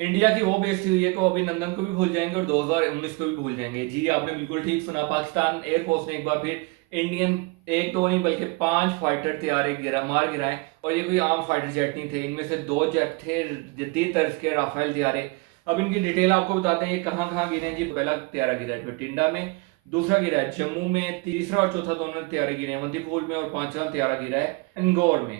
India की वो बेइज्जती हुई है कि वो अभिनंदन को भी भूल जाएंगे और 2019 को भी भूल जाएंगे। जी आपने बिल्कुल ठीक सुना, पाकिस्तान एयरफोर्स ने एक बार फिर इंडियन एक दो नहीं बल्कि 5 फाइटर तैयारे मार गिराए। और ये कोई आम फाइटर जेट नहीं थे, इनमें से 2 जेट थे जदीद तर्ज के राफेल तैयारे। अब इनकी डिटेल आपको बताते हैं ये कहाँ कहाँ गिरे हैं। जी पहला तैयारा गिरा है बठिंडा में, दूसरा गिरा है जम्मू में, तीसरा और चौथा दोनों तैयारे गिरे हैं मंदीपुर में, और पांचवा तैयारा गिरा है इंगौर में।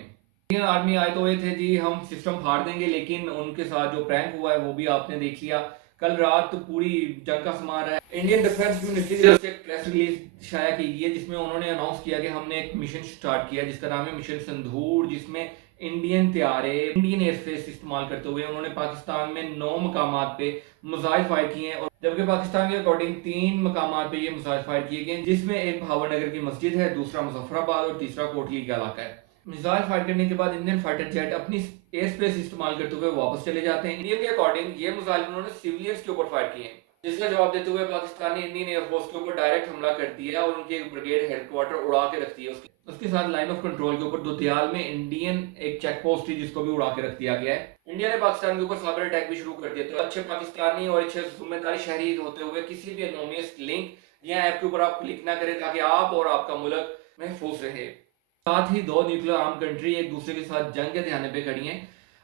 इंडियन आर्मी आए तो ये थे जी हम सिस्टम फाड़ देंगे, लेकिन उनके साथ जो प्रैंक हुआ है वो भी आपने देख लिया। कल रात पूरी जंग का समार है। इंडियन डिफेंस मिनिस्ट्री की तरफ से एक प्रेस रिलीज शाया की गई है जिसमें उन्होंने अनाउंस किया कि हमने एक मिशन स्टार्ट किया जिसका नाम है मिशन संधूर, जिसमें इंडियन तैयारे इंडियन एयरस्पेस इस्तेमाल करते हुए उन्होंने पाकिस्तान में 9 मकामात पे मिसाइल फायर किए हैं। और जबकि पाकिस्तान के अकॉर्डिंग 3 मकामात पे ये मिसाइल फायर किए गए, जिसमें एक भावर नगर की मस्जिद है, दूसरा मुजफ्फराबाद और तीसरा कोटली का इलाका है। मिसाइल फायर करने के बाद इंडियन फाइटर जेट अपनी एयर स्पेस इस्तेमाल करते हुए वापस चले जाते हैं। इंडियन के अकॉर्डिंग ये मिसाइल उन्होंने सिविलियंस के ऊपर फायर किए हैं, जिसका जवाब देते हुए पाकिस्तान ने इंडियन एयरफोर्स के ऊपर डायरेक्ट हमला कर दिया और उनकी एक ब्रिगेड हेडक्वार्टर उड़ा के रख दिया। उसके साथ लाइन ऑफ कंट्रोल के ऊपर दुतियाल में इंडियन एक चेक पोस्ट थी जिसको भी उड़ा के रख दिया गया है। इंडिया ने पाकिस्तान के ऊपर साइबर अटैक भी शुरू कर दिया। तो अच्छे पाकिस्तानी और अच्छे जिम्मेदारी शहरी होते हुए किसी भी एनोनियस लिंक या ऐप के ऊपर आप क्लिक ना करें ताकि आप और आपका मुल्क महफूज रहे। साथ ही 2 न्यूक्लियर आर्म कंट्री एक दूसरे के साथ जंग के ध्यान पे खड़ी हैं।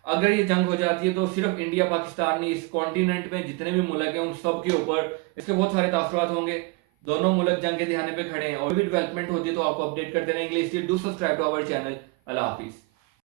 अगर ये जंग हो जाती है तो सिर्फ इंडिया पाकिस्तान नहीं, इस कॉन्टिनेंट में जितने भी मुल्क हैं उन सब के ऊपर इसके बहुत सारे तासुरात होंगे। दोनों मुल्क जंग के ध्यान पे खड़े हैं और भी डेवलपमेंट होती है तो आपको अपडेट करते रहेंगे, इसलिए do subscribe to our channel. अल्लाह हाफिज।